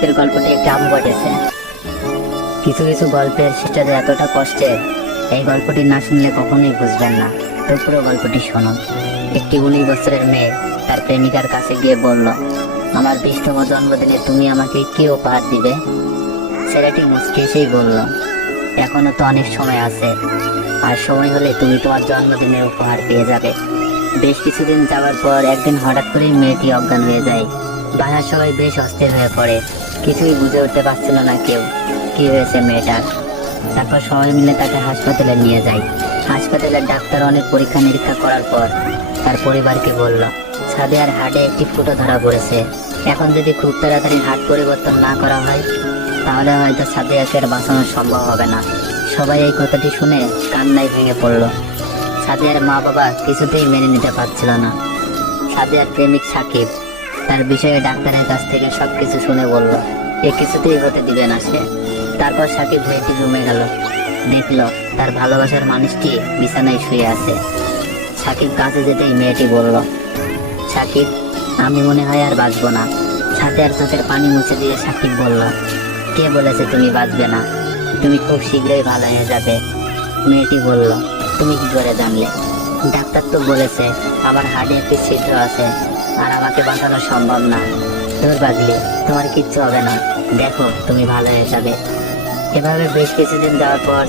আজকের গল্পটি একটি আম ঘটেছে। কিছু কিছু গল্পের সেটা যে এতটা কষ্টের, এই গল্পটি না শুনলে কখনোই বুঝবেন না। তো পুরো গল্পটি শুনুন। একটি 19 বছরের মেয়ে তার প্রেমিকার কাছে গিয়ে বলল, আমার 20তম জন্মদিনে তুমি আমাকে কি উপহার দিবে? ছেলেটি মুচকি হেসেই বলল, এখনো তো অনেক সময় আছে, আর সময় হলে তুমি তোমার জন্মদিনের উপহার পেয়ে যাবে। বেশ কিছুদিন যাওয়ার পর একদিন হঠাৎ করেই মেয়েটি অজ্ঞান হয়ে যায়। বাসার সবাই বেশ অস্থির হয়ে পড়ে, কিছুই বুঝে উঠতে পারছিল না কেউ কি হয়েছে মেয়েটার। তারপর সবাই মিলে তাকে হাসপাতালে নিয়ে যায়। হাসপাতালের ডাক্তার অনেক পরীক্ষা নিরীক্ষা করার পর তার পরিবারকে বলল, সাদিয়ার হার্টে একটি ফুটো ধরা পড়েছে। এখন যদি খুব তাড়াতাড়ি হার্ট পরিবর্তন না করা হয়, তাহলে হয়তো সাদিয়াকে আর বাঁচানো সম্ভব হবে না। সবাই এই কথাটি শুনে কান্নায় ভেঙে পড়ল। সাদিয়ার মা বাবা কিছুতেই মেনে নিতে পারছিল না। সাদিয়ার প্রেমিক সাকিব তার বিষয়ে ডাক্তারের কাছ থেকে সবকিছু শুনে বলল, এ কিছুতেই হতে দিবে না সে। তারপর সাকিব মেয়েটির রুমে গেল, দেখলো তার ভালোবাসার মানুষটি বিছানায় শুয়ে আছে। সাকিব কাছে যেতেই মেয়েটি বলল, সাকিব, আমি মনে হয় আর বাঁচবো না। সাথে আর চোখের পানি মুছে দিয়ে সাকিব বলল, কে বলেছে তুমি বাঁচবে না? তুমি খুব শীঘ্রই ভালো হয়ে যাবে। মেয়েটি বলল, তুমি কি করে জানলে? ডাক্তার তো বলেছে আমার হার্টে একটি ছিদ্র আছে, আর আমাকে বাঁচানো সম্ভব না। দূর পাগলি, তোমার কিচ্ছু হবে না, দেখো তুমি ভালো হয়ে যাবে। এভাবে বেশ কিছুদিন যাওয়ার পর